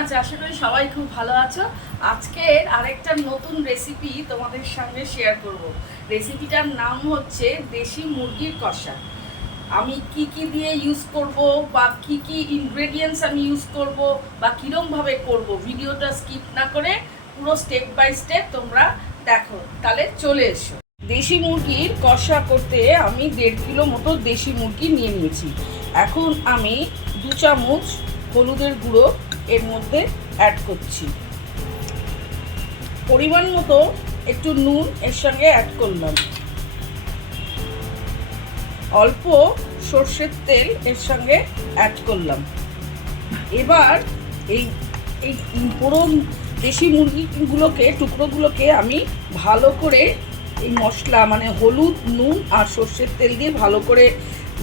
আছো? আশা করি সবাই খুব ভালো আছো। আজকে আরেকটা নতুন রেসিপি তোমাদের সঙ্গে শেয়ার করব। রেসিপিটার নাম হচ্ছে দেশি মুরগির কষা। আমি কি কি দিয়ে ইউজ করব বা কি কি ইনগ্রেডিয়েন্টস আমি ইউজ করব বা কীরমভাবে করব, ভিডিওটা স্কিপ না করে পুরো স্টেপ বাই স্টেপ তোমরা দেখো। তাহলে চলে এসো। দেশি মুরগির কষা করতে আমি 1.5 কিলো মতো দেশি মুরগি নিয়ে নিয়েছি। এখন আমি 2 চামচ হলুদের গুঁড়ো এর মধ্যে অ্যাড করছি। পরিমাণ মতো একটু নুন এর সঙ্গে অ্যাড করলাম। অল্প সর্ষের তেল এর সঙ্গে অ্যাড করলাম। এবার এই এই পুরো দেশি মুরগিগুলোকে টুকরোগুলোকে আমি ভালো করে এই মশলা মানে হলুদ, নুন আর সর্ষের তেল দিয়ে ভালো করে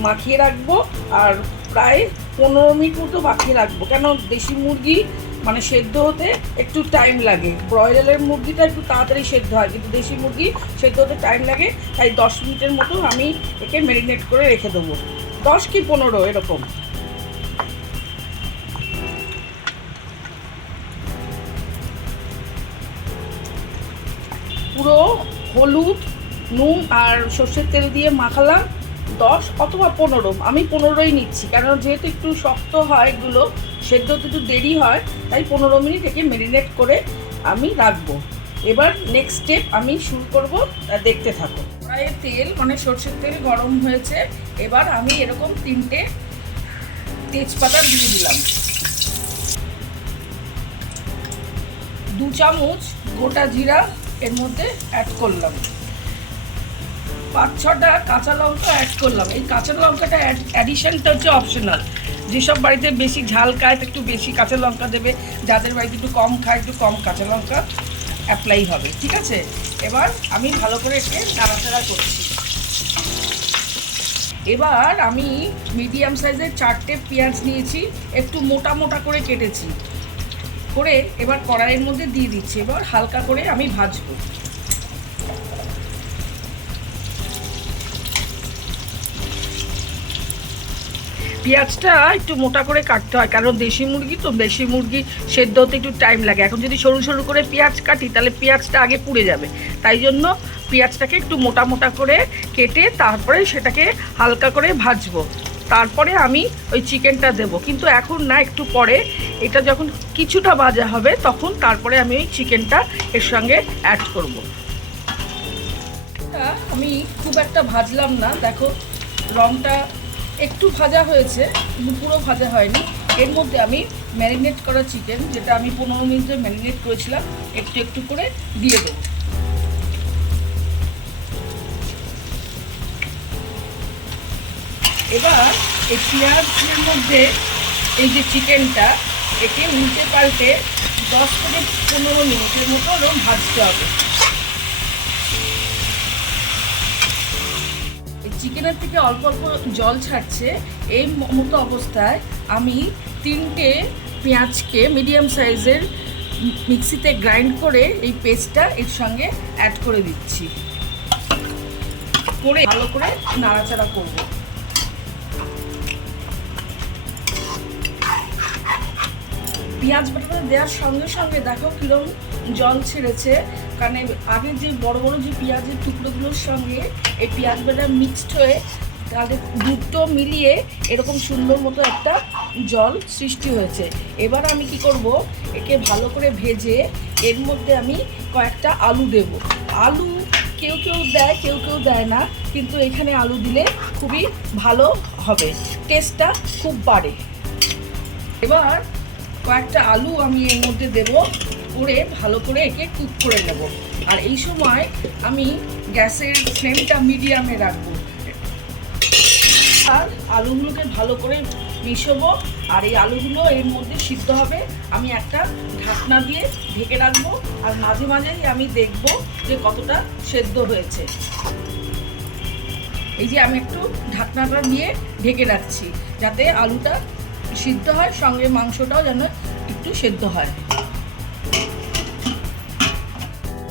মাখিয়ে রাখবো। আর প্রায় 15 মিনিট মতো মাখিয়ে রাখবো, কেন দেশি মুরগি মানে সেদ্ধ হতে একটু টাইম লাগে। ব্রয়লারের মুরগিটা একটু তাড়াতাড়ি সেদ্ধ হয়, কিন্তু দেশি মুরগি সেদ্ধ হতে টাইম লাগে। তাই 10 মিনিটের মতো আমি একে ম্যারিনেট করে রেখে দেবো, 10 কি 15 এরকম। পুরো হলুদ, নুন আর সর্ষের তেল দিয়ে মাখালাম 10 অথবা 15। আমি 15ই নিচ্ছি, কারণ যেহেতু একটু শক্ত হয়, এগুলো সেদ্ধ হতে একটু দেরি হয়, তাই 15 মিনিট একে ম্যারিনেট করে আমি রাখবো। এবার নেক্সট স্টেপ আমি শুরু করব, দেখতে থাকো। কড়াইয়ে তেল মানে সর্ষের তেল গরম হয়েছে। এবার আমি এরকম 3টে তেজপাতা দিয়ে দিলাম। 2 চামচ গোটা জিরা এর মধ্যে অ্যাড করলাম। 5-6টা কাঁচা লঙ্কা অ্যাড করলাম। এই কাঁচা লঙ্কাটা অ্যাডিশনটা হচ্ছে অপশনাল। যেসব বাড়িতে বেশি ঝাল খায় একটু বেশি কাঁচা লঙ্কা দেবে, যাদের বাড়িতে একটু কম খায় একটু কম কাঁচা লঙ্কা অ্যাপ্লাই হবে, ঠিক আছে? এবার আমি ভালো করে একে নাড়াচাড়া করছি। এবার আমি মিডিয়াম সাইজের 4টে পেঁয়াজ নিয়েছি, একটু মোটা মোটা করে কেটেছি করে এবার কড়াইয়ের মধ্যে দিয়ে দিচ্ছি। এবার হালকা করে আমি ভাজবো। পেঁয়াজটা একটু মোটা করে কাটতে হয়, কারণ দেশি মুরগি তো, দেশি মুরগি সেদ্ধ হতে একটু টাইম লাগে। এখন যদি সরু সরু করে পেঁয়াজ কাটি তাহলে পেঁয়াজটা আগে পুড়ে যাবে, তাই জন্য পেঁয়াজটাকে একটু মোটা মোটা করে কেটে তারপরে সেটাকে হালকা করে ভাজবো। তারপরে আমি ওই চিকেনটা দেবো, কিন্তু এখন না, একটু পরে। এটা যখন কিছুটা ভাজা হবে তখন তারপরে আমি ওই চিকেনটা এর সঙ্গে অ্যাড করব। আমি খুব একটা ভাজলাম না, দেখো রংটা একটু ভাজা হয়েছে কিন্তু পুরো ভাজা হয়নি। এর মধ্যে আমি ম্যারিনেট করা চিকেন, যেটা আমি 15 মিনিটে ম্যারিনেট করেছিলাম, একটু একটু করে দিয়ে দেবো। এবার এই পেঁয়াজের মধ্যে এই যে চিকেনটা, একে উল্টে পাল্টে 10 থেকে 15 মিনিটের মতো ওরকম ভাজতে হবে। চিকেনের থেকে অল্প অল্প জল ছাড়ছে, এই মতো অবস্থায় আমি 3টে পেঁয়াজকে মিডিয়াম সাইজের মিক্সিতে গ্রাইন্ড করে এই পেস্টটা এর সঙ্গে অ্যাড করে দিচ্ছি, করে ভালো করে নাড়াচাড়া করব। পেঁয়াজ বাটাটা দেওয়ার সঙ্গে সঙ্গে দেখো কিরকম জল ছেড়েছে, কারণ আগে যে বড় বড় যে পেঁয়াজের টুকরোগুলোর সঙ্গে এই পেঁয়াজ বাটা মিক্সড হয়ে তাদের দুটো মিলিয়ে এরকম সুন্দর মতো একটা জল সৃষ্টি হয়েছে। এবার আমি কি করব, একে ভালো করে ভেজে এর মধ্যে আমি কয়েকটা আলু দেব। আলু কেউ কেউ দেয়, কেউ কেউ দেয় না, কিন্তু এখানে আলু দিলে খুবই ভালো হবে, টেস্টটা খুব বাড়ে। এবার কয়েকটা আলু আমি এর মধ্যে দেবো, করে ভালো করে একে কুক করে নেব। আর এই সময় আমি গ্যাসের ফ্লেমটা মিডিয়ামে রাখবো আর আলুগুলোকে ভালো করে মিশাবো। আর এই আলুগুলো এর মধ্যে সিদ্ধ হবে। আমি একটা ঢাকনা দিয়ে ঢেকে রাখবো, আর মাঝে মাঝেই আমি দেখবো যে কতটা সেদ্ধ হয়েছে। এই যে আমি একটু ঢাকনাটা দিয়ে ঢেকে রাখছি, যাতে আলুটা সিদ্ধ হয়, সঙ্গে মাংসটাও যেন একটু সেদ্ধ হয়।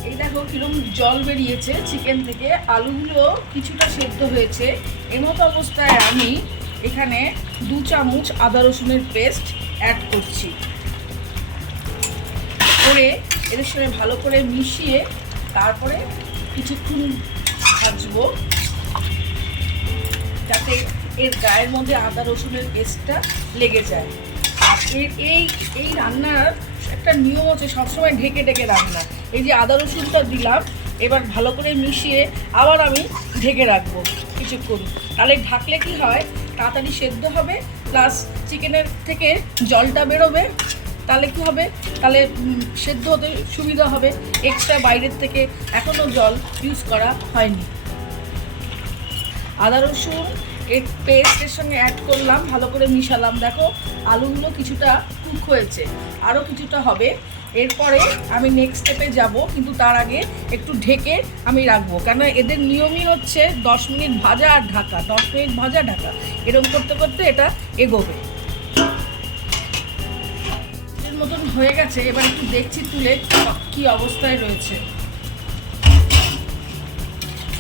এই দেখো কিরকম জল বেরিয়েছে চিকেন থেকে, আলুগুলো কিছুটা সেদ্ধ হয়েছে। এমতো অবস্থায় আমি এখানে 2 চামচ আদা রসুনের পেস্ট অ্যাড করছি। করে এদের সঙ্গে ভালো করে মিশিয়ে তারপরে কিছুক্ষণ ভাজবো, যাতে এর গায়ের মধ্যে আদা রসুনের পেস্টটা লেগে যায়। আর এই রান্নার একটা নিয়ম আছে, সবসময় ঢেকে ঢেকে রান্না। এই যে আদা রসুনটা দিলাম, এবার ভালো করে মিশিয়ে আবার আমি ঢেকে রাখবো কিছুক্ষণ। তাহলে ঢাকলে কি হয়, তাড়াতাড়ি সেদ্ধ হবে, প্লাস চিকেনের থেকে জলটা বেরোবে। তাহলে কি হবে, তাহলে সেদ্ধ হতে সুবিধা হবে। এক্সট্রা বাইরের থেকে এখনও জল ইউজ করা হয়নি। আদা রসুন এর পেস্টের সঙ্গে অ্যাড করলাম, ভালো করে মিশালাম। দেখো আলুগুলো কিছুটা কুক হয়েছে, আরও কিছুটা হবে। এরপরে আমি নেক্সট স্টেপে যাব, কিন্তু তার আগে একটু ঢেকে আমি রাখবো, কেন এদের নিয়মই হচ্ছে 10 মিনিট ভাজা আর ঢাকা, 10 মিনিট ভাজা ঢাকা, এরকম করতে করতে এটা এগোবে। এর মতন হয়ে গেছে। এবার একটু দেখছি তুলে কি অবস্থায় রয়েছে।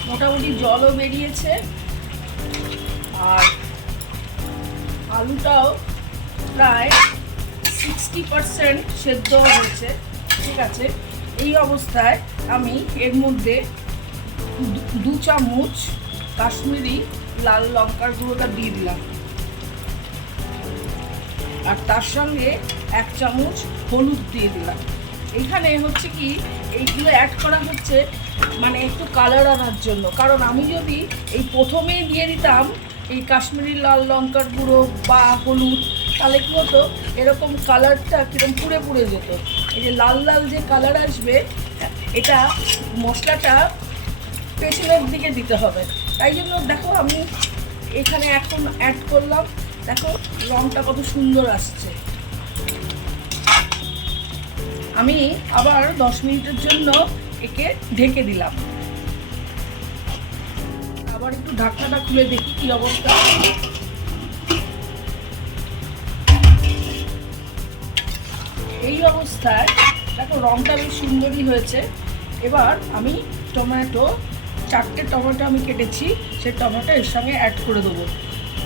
মোটামুটি জলও বেরিয়েছে আর আলুটাও প্রায় 60% সেদ্ধ হয়েছে। ঠিক আছে, এই অবস্থায় আমি এর মধ্যে 2 চামচ কাশ্মীরি লাল লঙ্কার গুঁড়োটা দিয়ে দিলাম, আর তার সঙ্গে 1 চামচ হলুদ দিয়ে দিলাম। এইখানে হচ্ছে কি, এইগুলো অ্যাড করা হচ্ছে মানে একটু কালার আনার জন্য। কারণ আমি যদি এই প্রথমেই দিয়ে দিতাম এই কাশ্মীরি লাল লঙ্কার গুঁড়ো বা হলুদ, তাহলে কী হতো, এরকম কালারটা কীরকম পুড়ে পুড়ে যেত। এই যে লাল লাল যে কালার আসবে, এটা মশলাটা পেছনের দিকে দিতে হবে। তাই জন্য দেখো আমি এখানে এখন অ্যাড করলাম, দেখো রঙটা কত সুন্দর আসছে। আমি আবার 10 মিনিটের জন্য একে ঢেকে দিলাম। আবার একটু ঢাকনাটা খুলে দেখি কি অবস্থা। এই অবস্থায় দেখো রঙটা বেশ সুন্দরই হয়েছে। এবার আমি টমেটো, 4টে টমেটো আমি কেটেছি, সেই টমেটো এর সঙ্গে অ্যাড করে দেবো।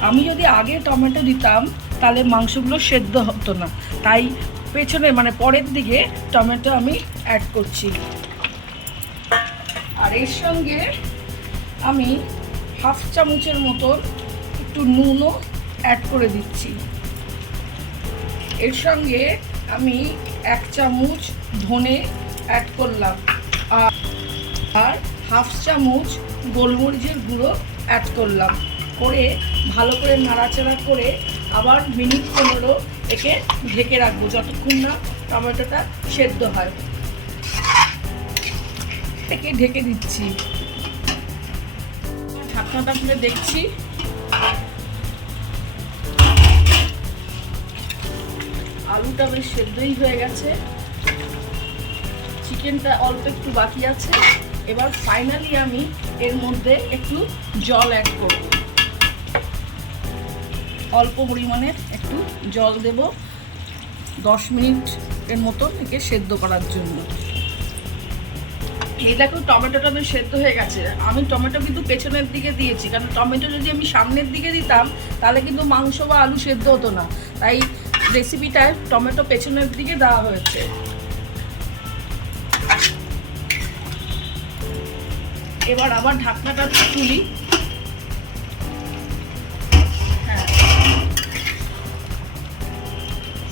আমি যদি আগে টমেটো দিতাম তাহলে মাংসগুলো সেদ্ধ হতো না, তাই পেছনে মানে পরের দিকে টমেটো আমি অ্যাড করছি। আর এর সঙ্গে আমি 1/2 চামচের মতন একটু নুনও অ্যাড করে দিচ্ছি। এর সঙ্গে আমি 1 চামচ ধনে অ্যাড করলাম, আর 1/2 চামচ গোলমরিচের গুঁড়ো অ্যাড করলাম। করে ভালো করে নাড়াচাড়া করে আবার মিনিট 15 একে ঢেকে রাখবো, যতক্ষণ না টমেটোটা সেদ্ধ হয়। একে ঢেকে দিচ্ছি। ঢাকনাটা খুলে দেখছি, আলুটা বেশ সেদ্ধই হয়ে গেছে, চিকেনটা অল্প একটু বাকি আছে। এবার ফাইনালি আমি এর মধ্যে একটু জল অ্যাড করব, অল্প পরিমাণে একটু জল দেব 10 মিনিটের মতন একে সেদ্ধ করার জন্য। এই দেখো টমেটোটা বেশ সেদ্ধ হয়ে গেছে। আমি টমেটো কিন্তু পেছনের দিকে দিয়েছি, কারণ টমেটো যদি আমি সামনের দিকে দিতাম তাহলে কিন্তু মাংস বা আলু সেদ্ধ হতো না, তাই রেসিপিটায় টমেটো পেছনের দিকে দেওয়া হয়েছে। এবার আবার ঢাকনাটা তুলি। হ্যাঁ,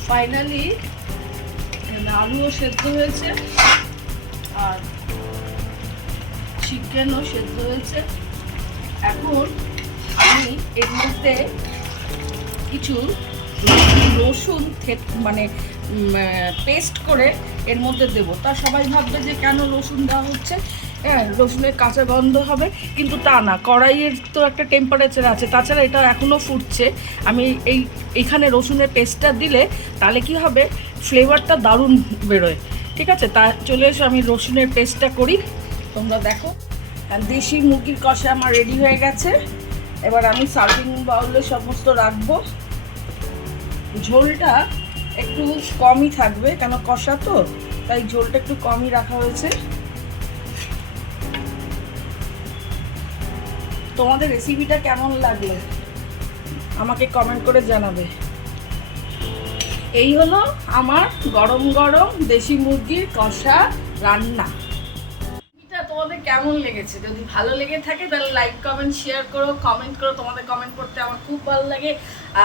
ফাইনালি আলুও সেদ্ধ হয়েছে আর চিকেনও সেদ্ধ হয়েছে। এখন আমি এর মধ্যে কিছু রসুন মানে পেস্ট করে এর মধ্যে দেবো। তা সবাই ভাববে যে কেন রসুন দেওয়া হচ্ছে, হ্যাঁ রসুনের কাঁচা গন্ধ হবে, কিন্তু তা না, কড়াইয়ের তো একটা টেম্পারেচার আছে, তাছাড়া এটা এখনও ফুটছে। আমি এইখানে রসুনের পেস্টটা দিলে তাহলে কি হবে, ফ্লেভারটা দারুণ বেরোয়। ঠিক আছে, তা চলে এসো আমি রসুনের পেস্টটা করি, তোমরা দেখো। দেশি মুরগির কষা আমার রেডি হয়ে গেছে। এবার আমি সার্ভিং বাউলে সমস্ত রাখবো। ঝোলটা একটু কমই থাকবে, কেন কষা তো, তাই ঝোলটা একটু কমই রাখা হয়েছে। তোমাদের রেসিপিটা কেমন লাগলো আমাকে কমেন্ট করে জানাবে। এই হলো আমার গরম গরম দেশি মুরগির কষা রান্না। এটা তোমাদের কেমন লেগেছে? যদি ভালো লেগে থাকে তাহলে লাইক কমেন্ট শেয়ার করো, কমেন্ট করো। তোমাদের কমেন্ট করতে আমার খুব ভালো লাগে।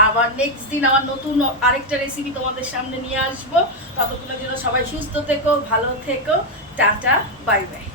আবার নেক্সট দিন আমার নতুন আরেকটা রেসিপি তোমাদের সামনে নিয়ে আসবো। ততক্ষণের জন্য সবাই সুস্থ থেকো, ভালো থেকো। Tata, bye bye.